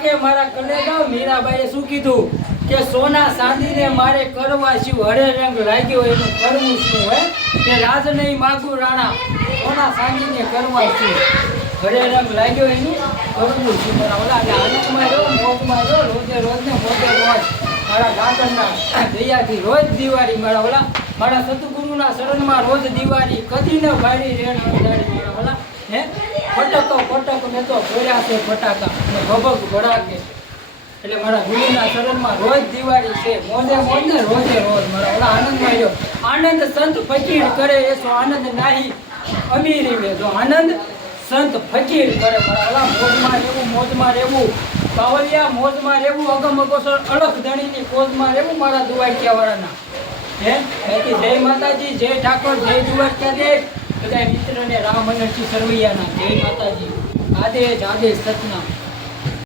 કે મારા કલેજા મીરાબાઈએ શું કીધું કે સોના ચાંદીને મારે કરવા શું હરે રંગ લાગ્યો એનું કરવું શું હે કે રાજ નહીં માગું રાણા સોના ચાંદીને કરવા શું હરે રંગ લાગ્યો એનું કરવું શું મારા ઓલા આનંદમાં રહ્યો મોજમાં રહ્યો રોજે રોજ ને મોજે રોજ મારા ગાંધરના દયાથી રોજ દિવાળી મારા ઓલા મારા સતગુરુના શરણમાં રોજ દિવાળી કદી ન ભારી રેણ અંધારી મારા ઓલા હે ફટક મેં તો ફોડ્યા છે ફટાકા અને ભભક ભડાકે એટલે મારા ગુરુના શરણમાં રોજ દિવાળી છે મોજે મોજ ને રોજે રોજ મારા ઓલા આનંદમાં રહ્યો આનંદ સંત ફકીર કરે એસો આનંદ નાહી અમીરી મે જો આનંદ સંત ફકીર કરે મારા ઓલા મોજમાં રહેવું કાવલિયા મોજમાં રહેવું અગમ અગોસર અલખ ધણીની કોજમાં રહેવું મારા દુવાટિયા વાળાના હે બાકી જય માતાજી જય ઠાકોર જય દ્વારકાધીશ બધા મિત્રને રામ અનંતજી સરવૈયાના જય માતાજી આદેશ સતના